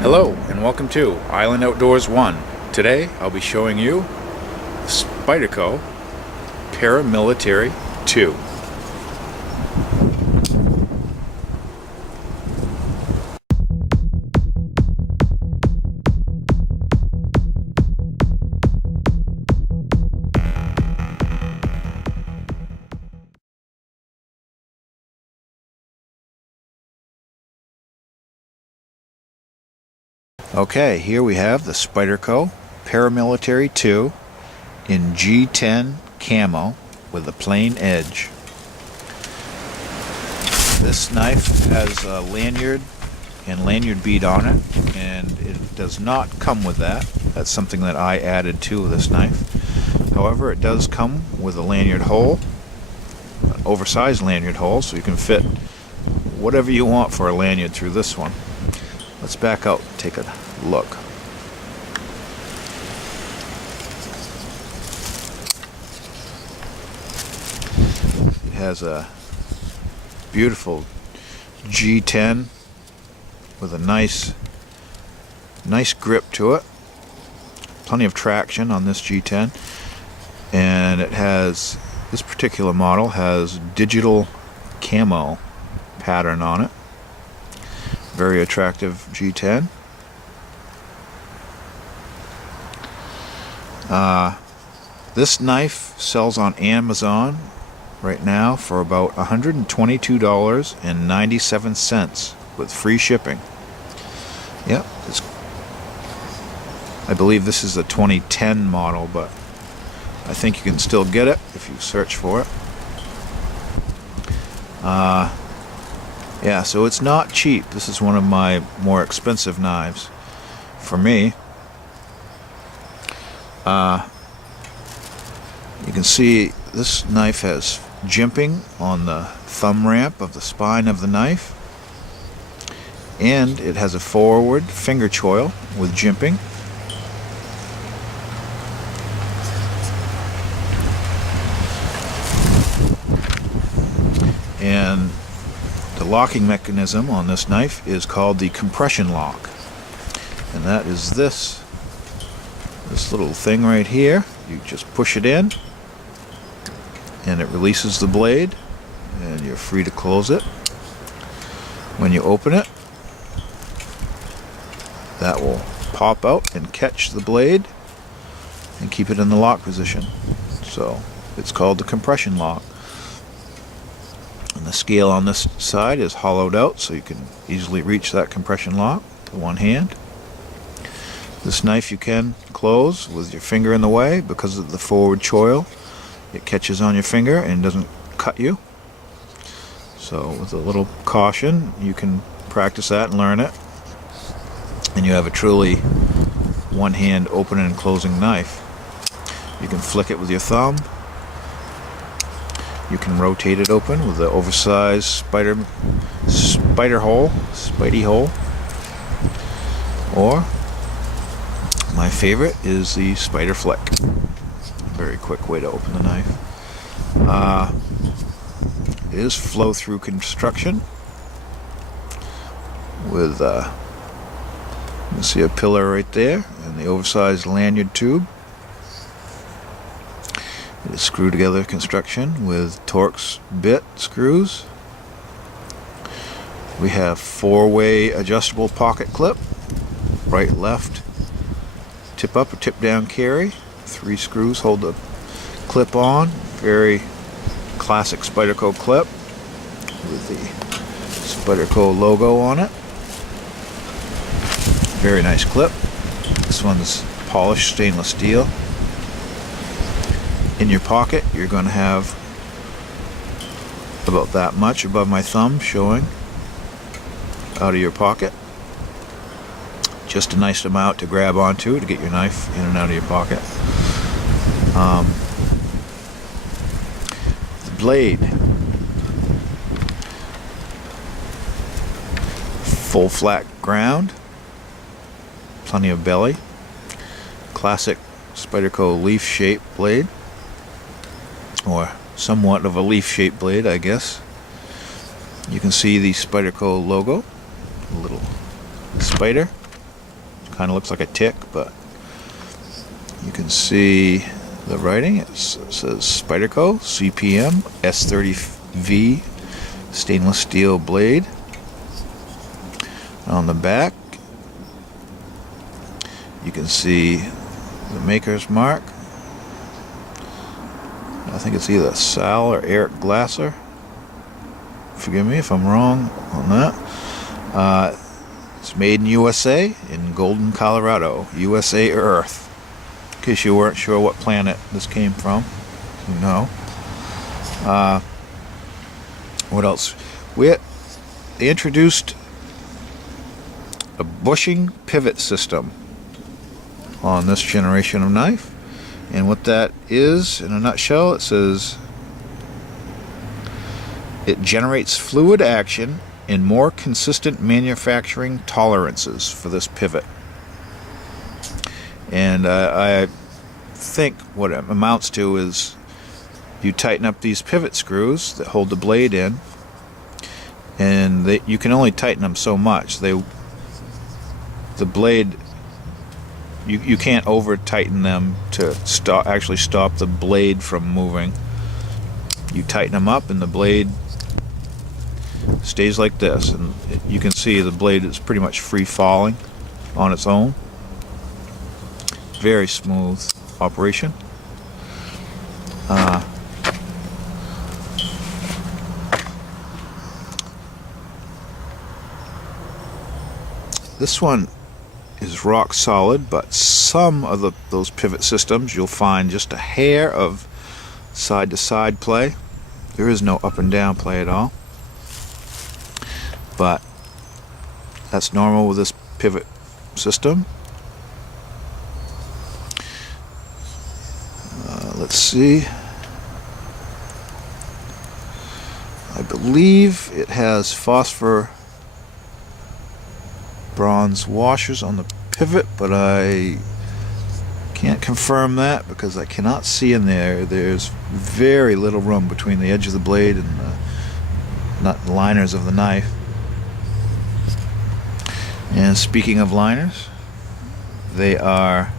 Hello and welcome to Island Outdoors 1. Today I'll be showing you the Spyderco Paramilitary 2. Okay, here we have the Spyderco Paramilitary 2 in G10 Camo with a plain edge. This knife has a lanyard and lanyard bead on it, and it does not come with that. That's something that I added to this knife. However, it does come with a lanyard hole, an oversized lanyard hole, so you can fit whatever you want for a lanyard through this one. Let's back out and take a look. It has a beautiful G10 with a nice grip to it. Plenty of traction on this G10, and it has, this particular model has digital camo pattern on it. Very attractive G10. This knife sells on Amazon right now for about $122.97 with free shipping. Yep, I believe this is a 2010 model, but I think you can still get it if you search for it. Yeah, so it's not cheap. This is one of my more expensive knives for me. You can see this knife has jimping on the thumb ramp of the spine of the knife, and it has a forward finger choil with jimping. And the locking mechanism on this knife is called the compression lock, and that is this little thing right here. You just push it in and it releases the blade, and you're free to close it. When you open it, that will pop out and catch the blade and keep it in the lock position. So it's called the compression lock. And the scale on this side is hollowed out, so you can easily reach that compression lock with one hand. This knife you can close with your finger in the way because of the forward choil. It catches on your finger and doesn't cut you. So with a little caution, you can practice that and learn it, and you have a truly one-hand opening and closing knife. You can flick it with your thumb. You can rotate it open with the oversized Spyder hole, Spidey hole. Or my favorite is the Spyder flick. Very quick way to open the knife. It is flow-through construction with you can see a pillar right there and the oversized lanyard tube. It is screw together construction with Torx bit screws. We have 4-way adjustable pocket clip, right, left, tip up or tip down carry. 3 screws hold the clip on. Very classic Spyderco clip with the Spyderco logo on it. Very nice clip. This one's polished stainless steel. In your pocket, you're going to have about that much above my thumb showing out of your pocket. Just a nice amount to grab onto to get your knife in and out of your pocket. The blade, full flat ground, plenty of belly, classic Spyderco leaf shape blade, or somewhat of a leaf shaped blade, I guess. You can see the Spyderco logo, a little spider. Kind of looks like a tick, but you can see the writing. It says Spyderco CPM S30V stainless steel blade. On the back, you can see the maker's mark. I think it's either Sal or Eric Glasser. Forgive me if I'm wrong on that. It's made in USA in Golden, Colorado. USA Earth. In case you weren't sure what planet this came from, you know. What else? They introduced a bushing pivot system on this generation of knife. And what that is, in a nutshell, it says it generates fluid action and more consistent manufacturing tolerances for this pivot. And I think what it amounts to is you tighten up these pivot screws that hold the blade in, and you can only tighten them so much. The blade, you can't over tighten them to actually stop the blade from moving. You tighten them up and the blade stays like this, and you can see the blade is pretty much free falling on its own. Very smooth operation. This one is rock solid, but some of those pivot systems you'll find just a hair of side to side play. There is no up and down play at all, but that's normal with this pivot system. Let's see, I believe it has phosphor bronze washers on the pivot, but I can't confirm that because I cannot see in there. There's very little room between the edge of the blade and the liners of the knife. And speaking of liners, they are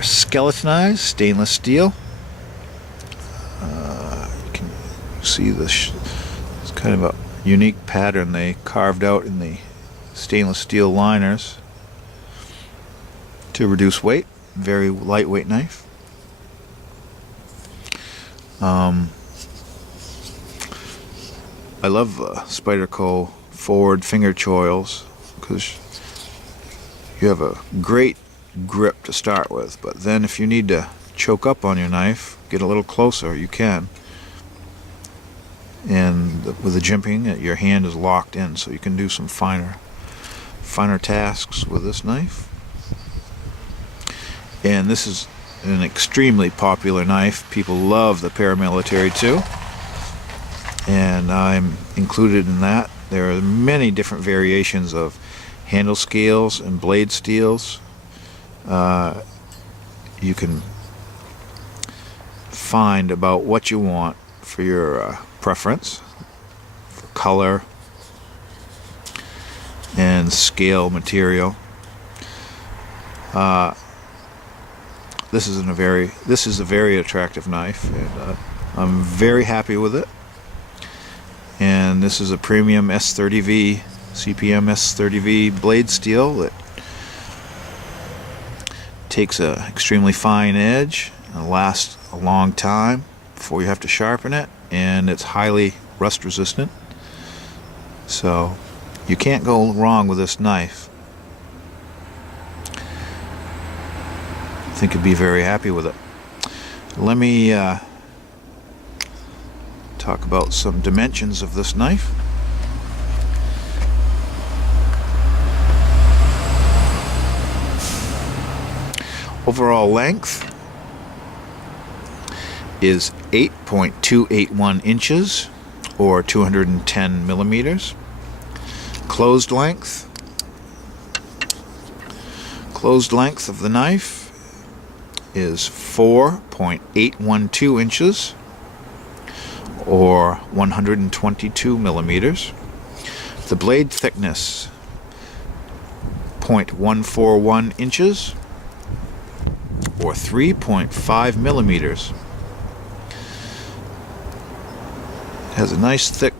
skeletonized stainless steel. You can see this. It's kind of a unique pattern they carved out in the stainless steel liners to reduce weight. Very lightweight knife. I love Spyderco forward finger choils because you have a great grip to start with, but then if you need to choke up on your knife, get a little closer, you can. And with the jimping, your hand is locked in, so you can do some finer tasks with this knife. And this is an extremely popular knife. People love the Paramilitary too, and I'm included in that. There are many different variations of handle scales and blade steels. You can find about what you want for your preference for color and scale material. This is a very attractive knife, and I'm very happy with it. And this is a premium S30V, CPM S30V blade steel that takes an extremely fine edge and lasts a long time before you have to sharpen it, and it's highly rust resistant, so you can't go wrong with this knife. I think you'd be very happy with it. Let me talk about some dimensions of this knife. Overall length is 8.281 inches or 210 millimeters. Closed length of the knife is 4.812 inches or 122 millimeters. The blade thickness, 0.141 inches or 3.5 millimeters. It has a nice thick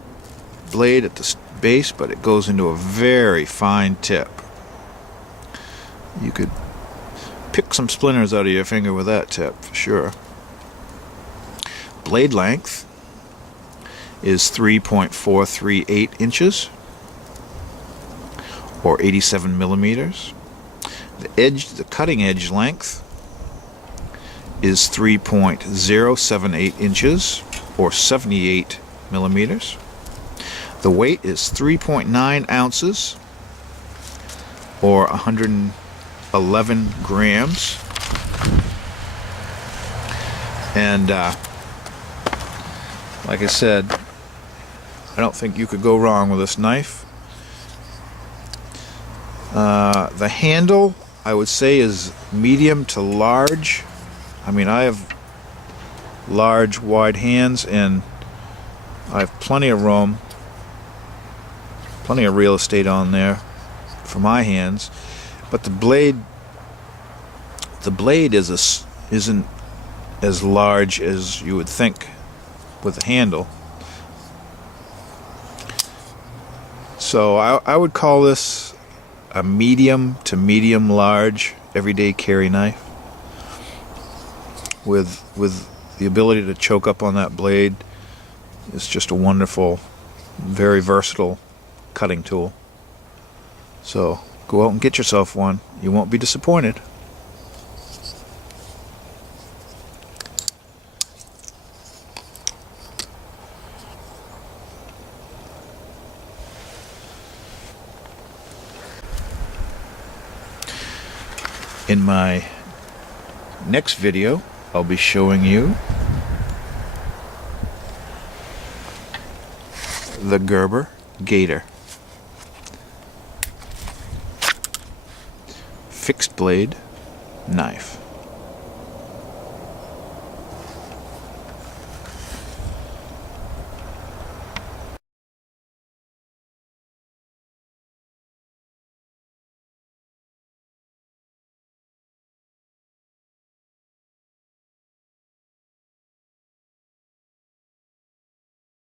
blade at the base, but it goes into a very fine tip. You could pick some splinters out of your finger with that tip for sure. Blade length is 3.438 inches or 87 millimeters. The cutting edge length is 3.078 inches or 78 millimeters. The weight is 3.9 ounces or 111 grams. And like I said, I don't think you could go wrong with this knife. The handle, I would say, is medium to large. I mean, I have large, wide hands, and I have plenty of room, plenty of real estate on there for my hands. But the blade isn't as large as you would think with the handle. So I would call this a medium to medium large everyday carry knife with the ability to choke up on that blade. It's just a wonderful, very versatile cutting tool. So go out and get yourself one. You won't be disappointed. In my next video, I'll be showing you the Gerber Gator fixed blade knife.